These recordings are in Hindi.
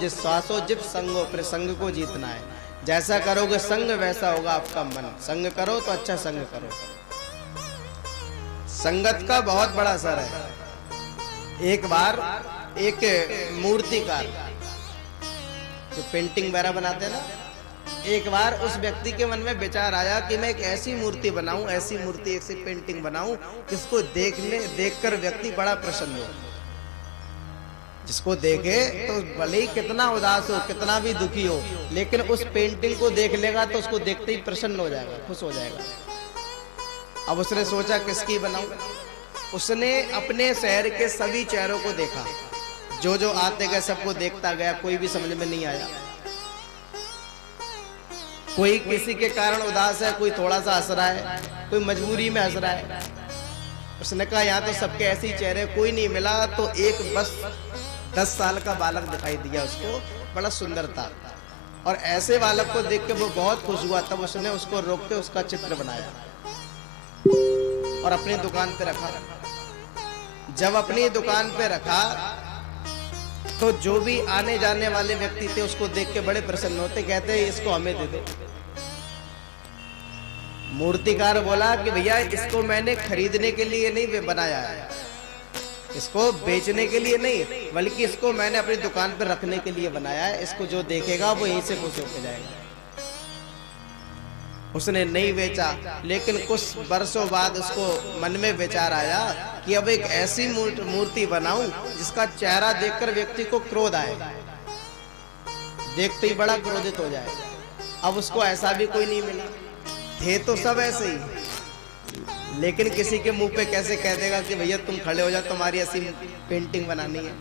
जिस श्वासो जित संगो, फिर संग को जीतना है। जैसा करोगे संग वैसा होगा आपका मन। संग करो तो अच्छा संग करो। संगत का बहुत बड़ा असर है। एक बार एक मूर्तिकार जो पेंटिंग वगैरह बनाते हैं ना, एक बार उस व्यक्ति के मन में विचार आया कि मैं एक ऐसी मूर्ति बनाऊं, ऐसी मूर्ति, ऐसी पेंटिंग बनाऊं जिसको देखकर व्यक्ति बड़ा प्रसन्न हो। जिसको देखे तो भले ही कितना उदास हो, कितना भी दुखी हो, लेकिन उस पेंटिंग को देख लेगा तो उसको देखते ही प्रसन्न हो जाएगा, खुश हो जाएगा। अब उसने सोचा किसकी बनाऊं। उसने अपने शहर के सभी चेहरों को देखा, जो जो आते गए सबको देखता गया, कोई भी समझ में नहीं आया। कोई किसी के कारण उदास है, कोई थोड़ा सा हंस रहा है, कोई मजबूरी में हंस रहा है। उसने कहा यहाँ तो सबके ऐसे ही चेहरे, कोई नहीं मिला तो एक बस 10 साल का बालक दिखाई दिया उसको, बड़ा सुंदर था। और ऐसे बालक को देख के वो बहुत खुश हुआ। तब उसने उसको रोक के उसका चित्र बनाया और अपनी दुकान पे रखा। जब अपनी दुकान पे रखा तो जो भी आने जाने वाले व्यक्ति थे उसको देख के बड़े प्रसन्न होते, कहते इसको हमें दे दो। मूर्तिकार बोला कि भैया इसको मैंने खरीदने के लिए नहीं बनाया है, इसको बेचने के लिए नहीं, बल्कि इसको मैंने अपनी दुकान पर रखने के लिए बनाया है। इसको जो देखेगा वो यहीं से खुश होकर जाएगा। उसने नहीं बेचा, लेकिन कुछ वर्षों बाद उसको मन में विचार आया कि अब एक ऐसी मूर्ति बनाऊं जिसका चेहरा देखकर व्यक्ति को क्रोध आए, देखते ही बड़ा क्रोधित हो जाए। अब उसको ऐसा भी कोई नहीं मिला, थे तो सब ऐसे ही, लेकिन किसी के मुंह पे कैसे कह देगा कि भैया तुम खड़े हो जाओ, तुम्हारी ऐसी पेंटिंग बनानी है।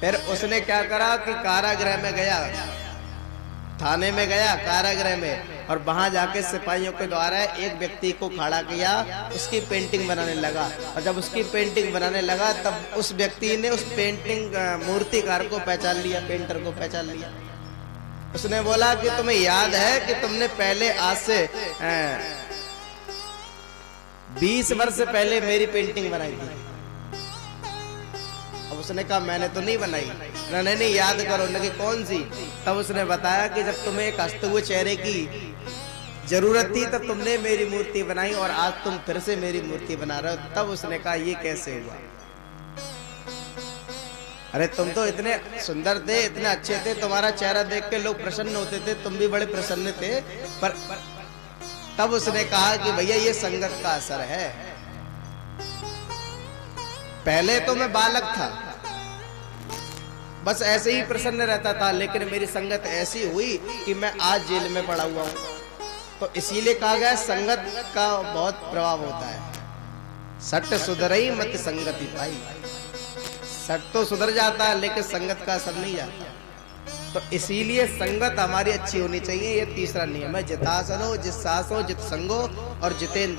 फिर उसने क्या करा कि कारागृह में गया, थाने में गया, कारागृह में, और वहां जाके सिपाहियों के द्वारा एक व्यक्ति को खड़ा किया, उसकी पेंटिंग बनाने लगा। और जब उसकी पेंटिंग बनाने लगा तब उस व्यक्ति ने उस पेंटिंग मूर्तिकार को पहचान लिया, पेंटर को पहचान लिया। उसने बोला कि तुम्हें याद है कि तुमने पहले आज से 20 वर्ष पहले मेरी पेंटिंग बनाई थी। अब उसने कहा मैंने तो नहीं बनाई। नहीं याद करो। कि कौन सी? तब उसने बताया कि जब तुम्हें एक हंसते हुए चेहरे की जरूरत थी तब तुमने मेरी मूर्ति बनाई और आज तुम फिर से मेरी मूर्ति बना रहे हो। तब उसने कहा ये कैसे हुआ? अरे तुम तो इतने सुंदर थे, इतने अच्छे थे, तुम्हारा चेहरा देख के लोग प्रसन्न होते थे, तुम भी बड़े प्रसन्न थे। पर तब उसने कहा कि भैया ये संगत का असर है। पहले तो मैं बालक था, बस ऐसे ही प्रसन्न रहता था, लेकिन मेरी संगत ऐसी हुई कि मैं आज जेल में पड़ा हुआ हूं। तो इसीलिए कहा गया संगत का बहुत प्रभाव होता है। सट सुधरई मत संगति पाई। सट तो सुधर जाता है लेकिन संगत का असर नहीं जाता। तो इसीलिए संगत हमारी अच्छी होनी चाहिए। ये तीसरा नियम है, जितासनो जित सासो जित संगो और जितेंद्र।